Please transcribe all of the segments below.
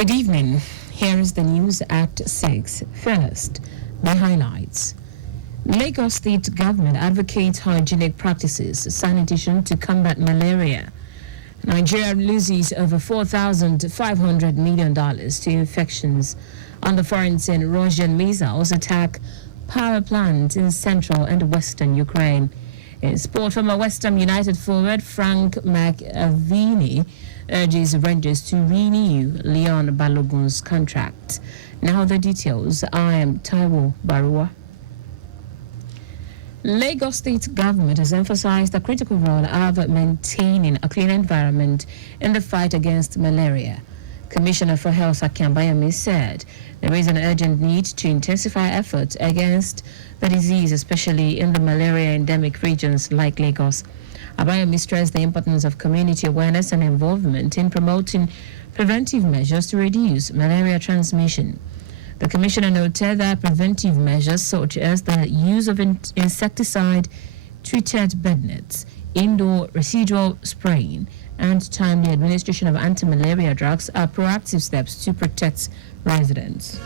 Good evening. Here is the news at 6. First, the highlights. Lagos State government advocates hygienic practices, sanitation to combat malaria. Nigeria loses over $4,500 million to infections under foreign Russian missiles attack power plants in central and western Ukraine. In sport, former West Ham United forward Frank McAvini urges Rangers to renew Leon Balogun's contract. Now the details. I am Taiwo Baruwa. Lagos State government has emphasized the critical role of maintaining a clean environment in the fight against malaria. Commissioner for Health Akin Bayami said there is an urgent need to intensify efforts against the disease, especially in the malaria endemic regions like Lagos. Abayami stressed the importance of community awareness and involvement in promoting preventive measures to reduce malaria transmission. The commissioner noted that preventive measures such as the use of insecticide-treated bed nets, indoor residual spraying, and timely administration of anti-malaria drugs are proactive steps to protect residents.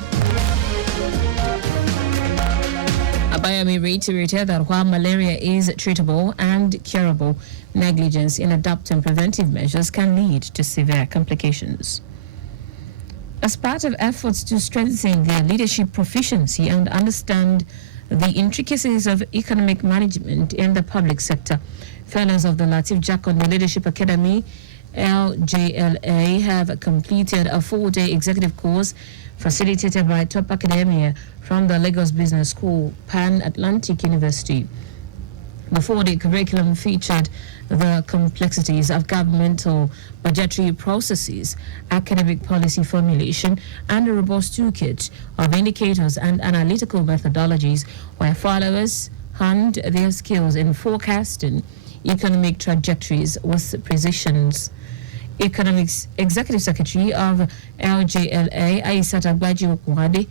Abayami reiterated that while malaria is treatable and curable, negligence in adopting preventive measures can lead to severe complications. As part of efforts to strengthen their leadership proficiency and understand the intricacies of economic management in the public sector, fellows of the Latif Jakonde Leadership Academy, LJLA, have completed a 4-day executive course facilitated by top academia from the Lagos Business School, Pan Atlantic University. The 4-day curriculum featured the complexities of governmental budgetary processes, academic policy formulation, and a robust toolkit of indicators and analytical methodologies where followers honed their skills in forecasting economic trajectories with precision. Economics Executive Secretary of LJLA, Aisata Gbaji-Okwade,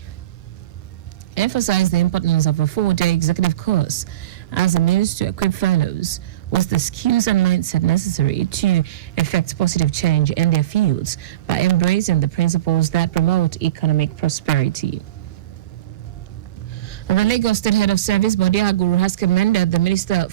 emphasized the importance of a 4-day executive course as a means to equip fellows with the skills and mindset necessary to effect positive change in their fields by embracing the principles that promote economic prosperity. And the Lagos State Head of Service, Bode Aguru, has commended the Minister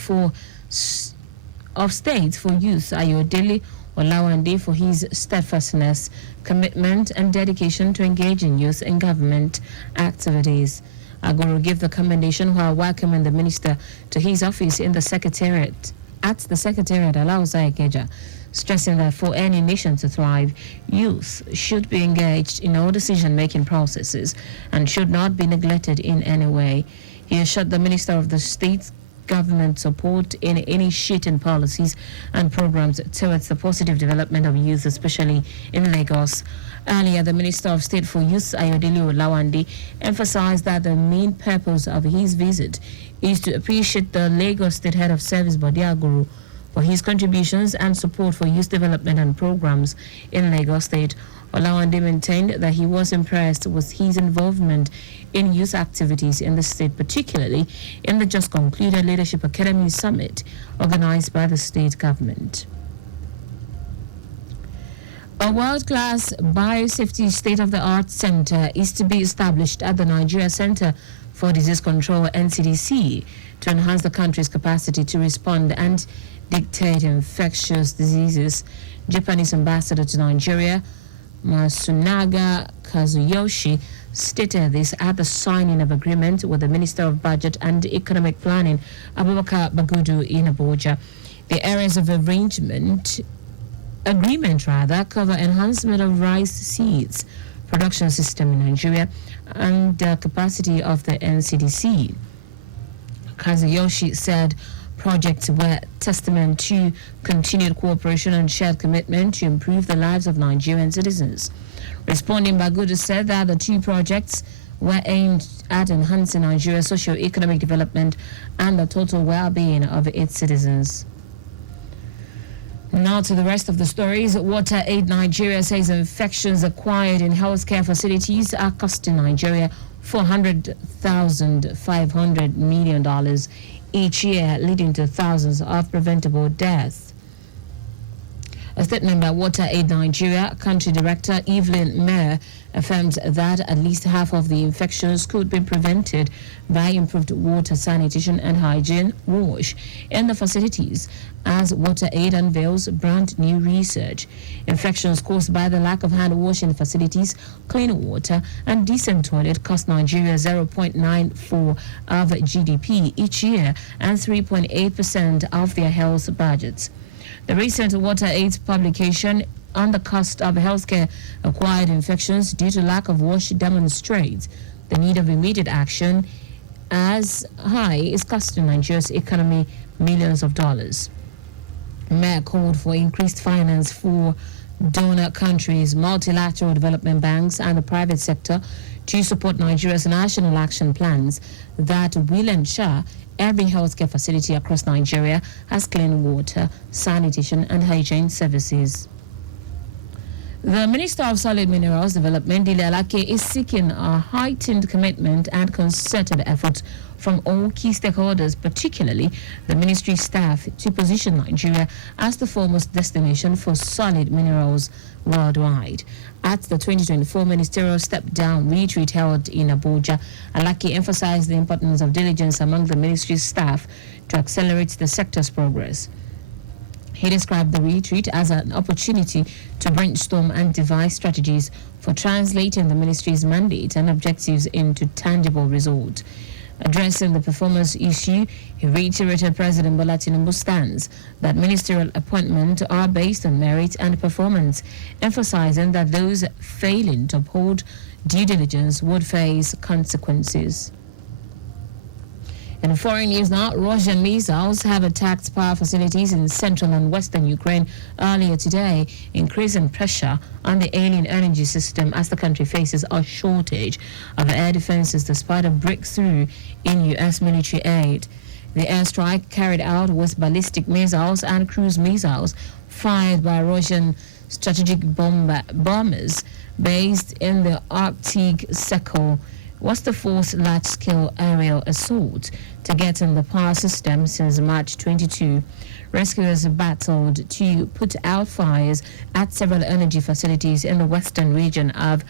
of State for Youth, Ayodele Olawande, for his steadfastness, commitment, and dedication to engaging youth in government activities. Aguru gave the commendation while welcoming the minister to his office in the secretariat. At the secretariat, Alausa Ikeja, stressing that for any nation to thrive, youth should be engaged in all decision-making processes and should not be neglected in any way. He assured the minister of the state government support in initiating policies and programs towards the positive development of youth, especially in Lagos. Earlier, the Minister of State for Youth, Ayodele Olawande, emphasized that the main purpose of his visit is to appreciate the Lagos State Head of Service, Bode Aguru, for his contributions and support for youth development and programs in Lagos State. Olawande maintained that he was impressed with his involvement in youth activities in the state, particularly in the just concluded Leadership Academy Summit organized by the state government. A world-class biosafety state-of-the-art center is to be established at the Nigeria Center for Disease Control, NCDC, to enhance the country's capacity to respond and dictate infectious diseases. Japanese ambassador to Nigeria, Masunaga Kazuyoshi, stated this at the signing of agreement with the Minister of Budget and Economic Planning, Abubakar Bagudu, in Abuja. The areas of agreement cover enhancement of rice seeds production system in Nigeria and the capacity of the NCDC. Kazuyoshi said projects were testament to continued cooperation and shared commitment to improve the lives of Nigerian citizens. Responding, Bagudu said that the two projects were aimed at enhancing Nigeria's socio-economic development and the total well-being of its citizens. Now to the rest of the stories. Water Aid Nigeria says infections acquired in healthcare facilities are costing Nigeria $400,500 million each year, leading to thousands of preventable deaths. A statement by Water Aid Nigeria Country Director Evelyn Mayer affirmed that at least half of the infections could be prevented by improved water sanitation and hygiene wash in the facilities, as Water Aid unveils brand new research. Infections caused by the lack of hand washing facilities, clean water, and decent toilet cost Nigeria 0.94 of GDP each year and 3.8% of their health budgets. The recent Water Aid publication on the cost of healthcare-acquired infections due to lack of wash demonstrates the need of immediate action, as high is costing Nigeria's economy millions of dollars. Mayor called for increased finance for donor countries, multilateral development banks, and the private sector to support Nigeria's national action plans that will ensure every healthcare facility across Nigeria has clean water, sanitation, and hygiene services. The Minister of Solid Minerals Development, Dele Alake, is seeking a heightened commitment and concerted effort from all key stakeholders, particularly the ministry staff, to position Nigeria as the foremost destination for solid minerals worldwide. At the 2024 ministerial step-down retreat held in Abuja, Alake emphasized the importance of diligence among the ministry's staff to accelerate the sector's progress. He described the retreat as an opportunity to brainstorm and devise strategies for translating the ministry's mandate and objectives into tangible results. Addressing the performance issue, he reiterated President Bola Tinubu's stance that ministerial appointments are based on merit and performance, emphasizing that those failing to uphold due diligence would face consequences. In foreign news now, Russian missiles have attacked power facilities in central and western Ukraine earlier today, increasing pressure on the alien energy system as the country faces a shortage of air defenses despite a breakthrough in U.S. military aid. The airstrike carried out with ballistic missiles and cruise missiles fired by Russian strategic bombers based in the Arctic Circle was the fourth large-scale aerial assault to get in the power system since March 22. Rescuers battled to put out fires at several energy facilities in the western region of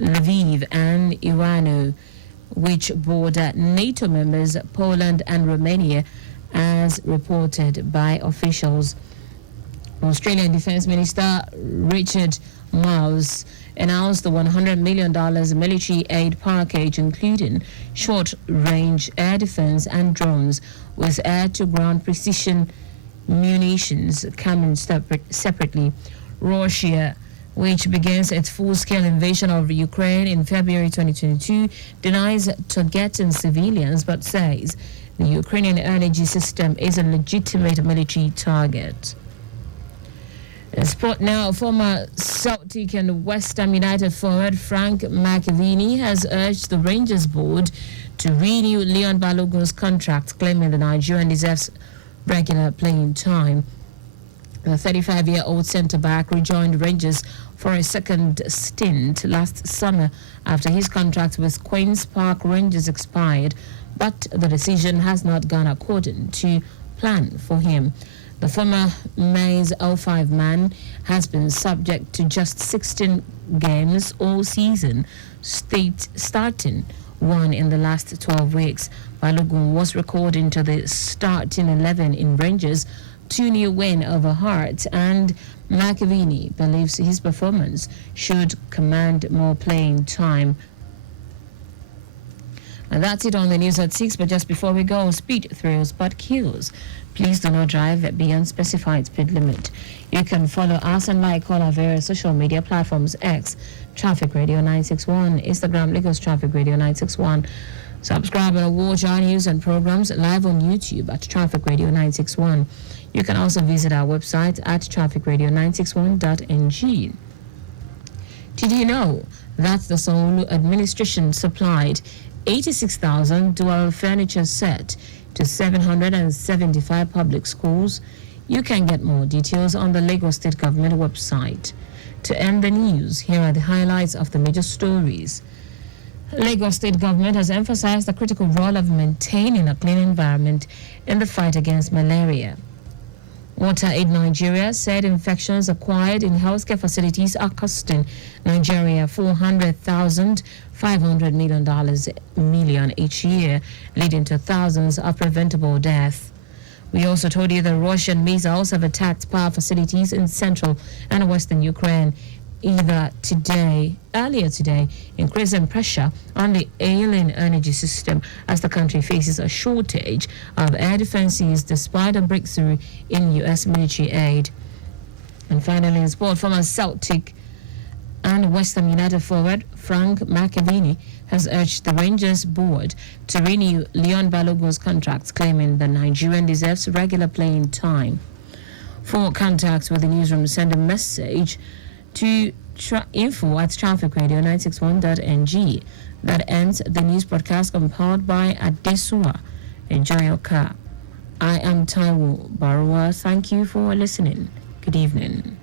Lviv and Ivano, which border NATO members Poland and Romania, as reported by officials. Australian Defence Minister Richard Marles announced the $100 million military aid package, including short-range air defense and drones, with air-to-ground precision munitions coming separately. Russia, which begins its full-scale invasion of Ukraine in February 2022, denies targeting civilians but says the Ukrainian energy system is a legitimate military target. Sport now, former Celtic and West Ham United forward Frank McAveney has urged the Rangers board to renew Leon Balogun's contract, claiming the Nigerian deserves regular playing time. The 35-year-old centre-back rejoined Rangers for a second stint last summer after his contract with Queen's Park Rangers expired, but the decision has not gone according to plan for him. The former Maize 05 man has been subject to just 16 games all season, starting one in the last 12 weeks. Balogun was recalled into the starting 11 in Rangers' 2-0 win over Hearts, and McAveney believes his performance should command more playing time. And that's it on the news at 6, but just before we go, speed thrills but kills. Please do not drive beyond specified speed limit. You can follow us and like all our various social media platforms: X, Traffic Radio 961, Instagram, Lagos Traffic Radio 961. Subscribe and watch our news and programs live on YouTube at Traffic Radio 961. You can also visit our website at trafficradio961.ng. Did you know that the Sanwo-Olu administration supplied 86,000 dual furniture set to 775 public schools? You can get more details on the Lagos State Government website. To end the news, here are the highlights of the major stories. Lagos State Government has emphasized the critical role of maintaining a clean environment in the fight against malaria. Water Aid Nigeria said infections acquired in healthcare facilities are costing Nigeria $400,500 million each year, leading to thousands of preventable deaths. We also told you the Russian missiles have attacked power facilities in central and western Ukraine earlier today, increasing pressure on the ailing energy system as the country faces a shortage of air defenses despite a breakthrough in U.S. military aid. And finally, in sport, former Celtic and West Ham United forward Frank McAvenny has urged the Rangers board to renew Leon Balogun's contract, claiming the Nigerian deserves regular playing time. For contact with the newsroom, send a message to info@trafficradio961.ng. That ends the news broadcast compiled by Adesua. Enjoy your car. I am Taiwo Baruwa. Thank you for listening. Good evening.